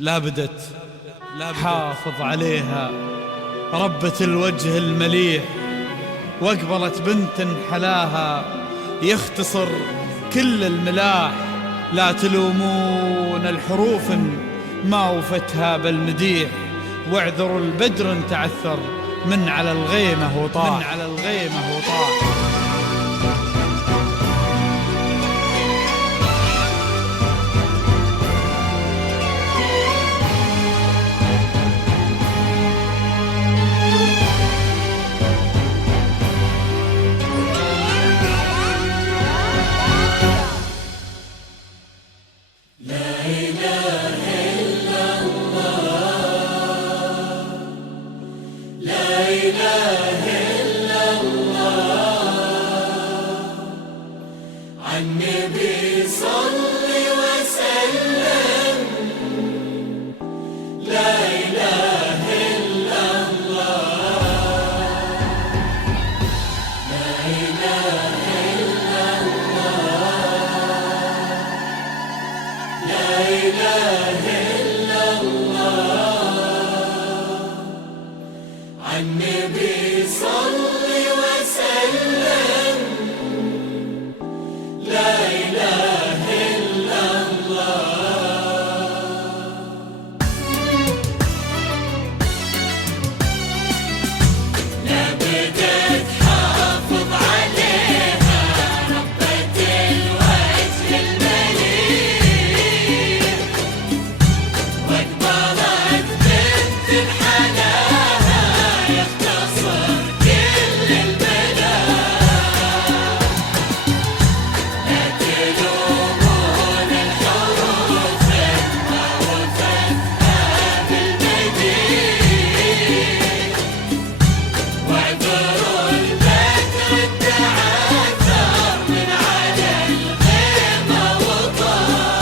لا بدت حافظ عليها ربة الوجه المليح، واقبلت بنت حلاها يختصر كل الملاح. لا تلومون الحروف ما وفتها بالمديح، واعذروا البدر تعثر من على الغيمة وطاح. النبي صل وسلم. لا إله إلا الله، لا إله إلا الله، لا إله إلا الله. النبي صل وسلم. لا إله إلا الله. لا بدت حافظ عليها ربة الوجه المليح، واقبلت بنت حلاها يختصر كل الملاح. لا تلومون الحروف ما وفتها بالمديح، واعذروا البدر تعثر من على الخيمة وطار.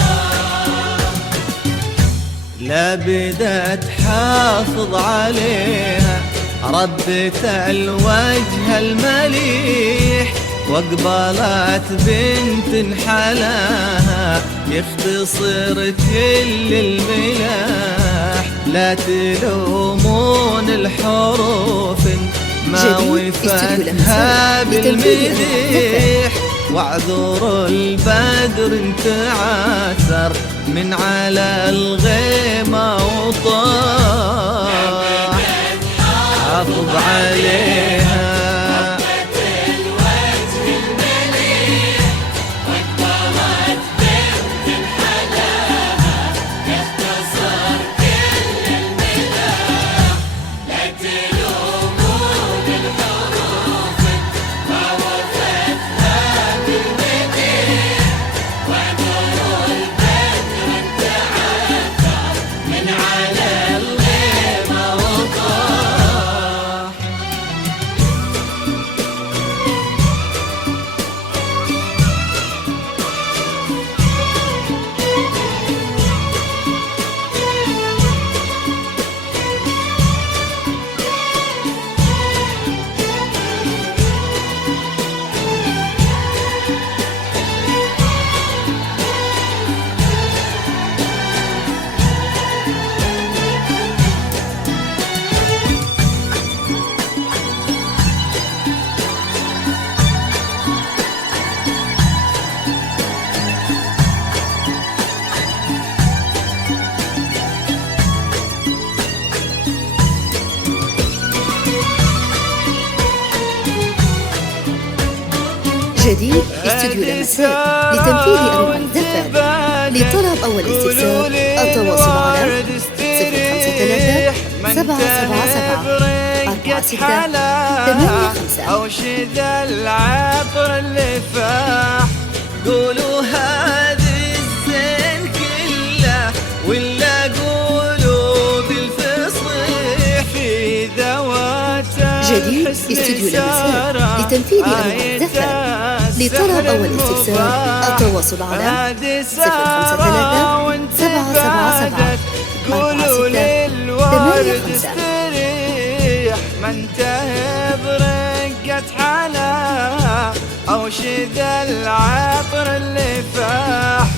لا بدت حافظ عليها ربة الوجه المليح، واقبلت بنت حلاها يختصر كل الملاح. لا تلومون الحروف ما وفتها بالمديح، واعذروا البدر تعثر من على الغيمة وطاح. حافظ عليها جديد استوديو لمسات لتنفيذ أروع الزفاف. لطلب أول استفسار التواصل على 053 777 4685. أوشد العطر اللي فاح، قولوا هذه الزين كله ولا قولوا بالفصيح. في ذوات جديد استوديو لمسات لتنفيذ أروع الزفاف. لطلب أول استفسار التواصل على 053 777 4685. ما انتهى برقة حلا، أوشد العطر اللي فاح،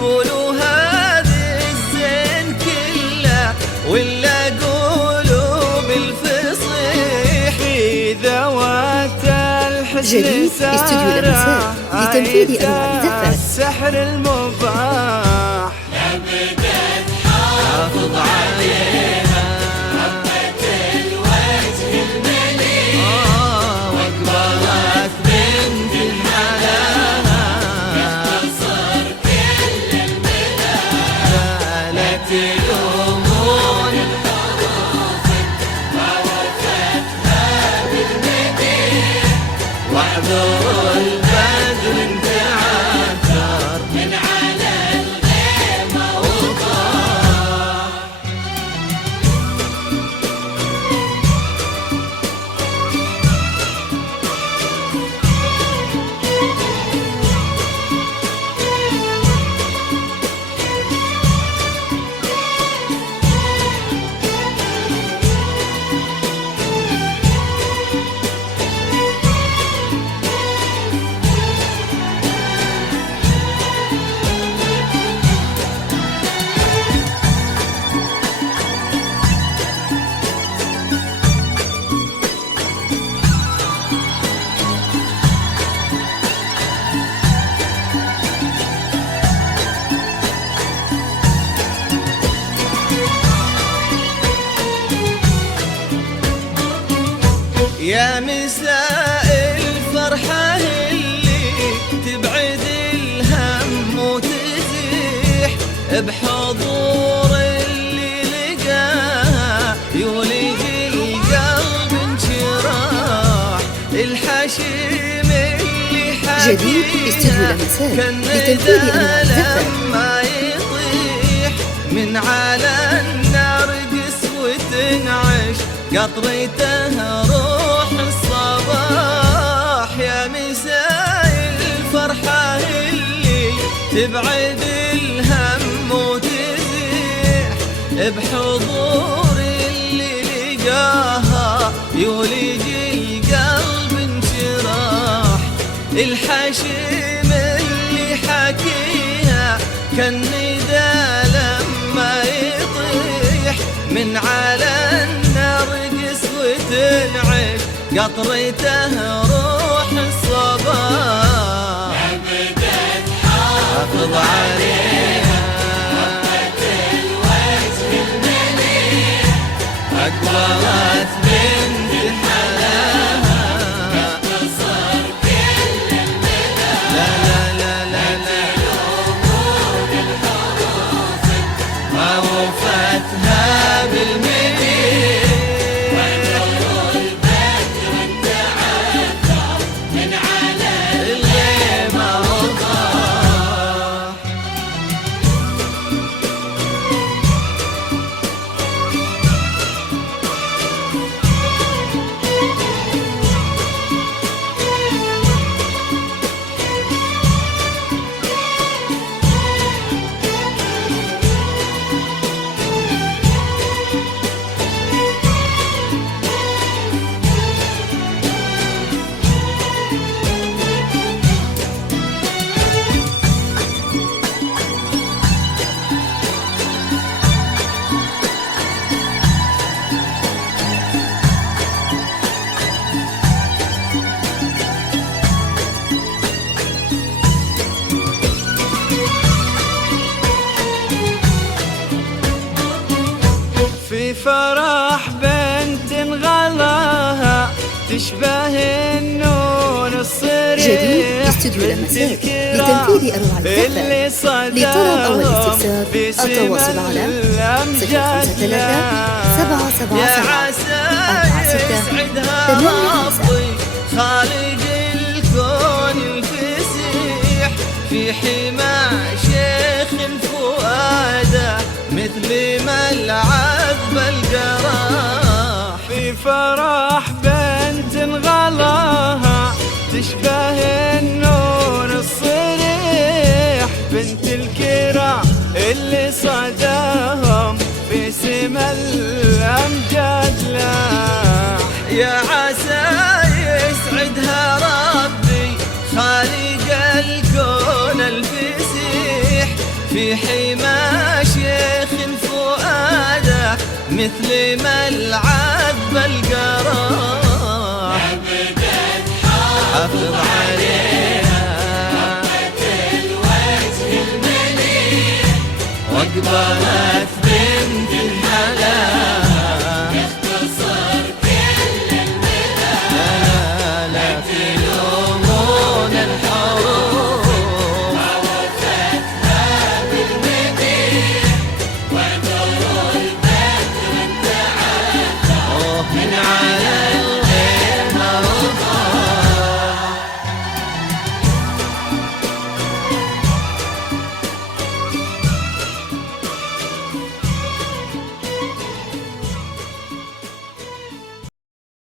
قولوا هذه الزين كله ولا قلوب الفصيح في ذوات الحسن جديد استوديو لمسات لتنفيذ أنواع الزفة. السحر المباح أبدا حافظ عليها ربة الوجه المليح واقبلت بنت حلاها يختصر كل الملاح لا تلومون ما وفتها بالمديح واحذروا البدر انتعثر من على الغيمة وطاح يا مساء الفرحة اللي تبعد الهم وتزيح بحضور اللي لقاها يولد القلب انشراح الحشيم اللي جديد استوديو لمسات لتنفيذ أنواع الزفة. لما يطيح من على النار قسوة وتنعش قطرته روح الصباح يا مساء الفرحة اللي تبعد الهم وتزيح بحضور اللي لقاها يولج القلب انشراح الحشيم اللي حكيها كالندى لما يطيح من على النار قسوة تنعش قطرته روح الصباح أبدا حافظ عليها ربة الوجه المليح أقبلت بنت حلاها يختصر كل الملاح لا لا لا لا تلومون الحروف ما وفتها بالمديح واحذروا البدر انتعثر من على الغيمة وضاح في فرح بنت غلاها تشبه النون الصريح جديد استوديو لمسات لتنفيذ أنواع الزفة. لطلب أو الاستفسار التواصل على 053 777 46 خالق الكون الفسيح في حمى شيخ فؤاده مثل ما العذب القراح في فرح بنت غلاها تشبه النور الصريح بنت الكرام اللي صداهم في سما الأمجاد لاح يا عسى يسعدها ربي خالق الكون الفسيح في حمى شيخ فؤاده مثل ما العذب القراح حافظ عليها الوجه المليح واقبل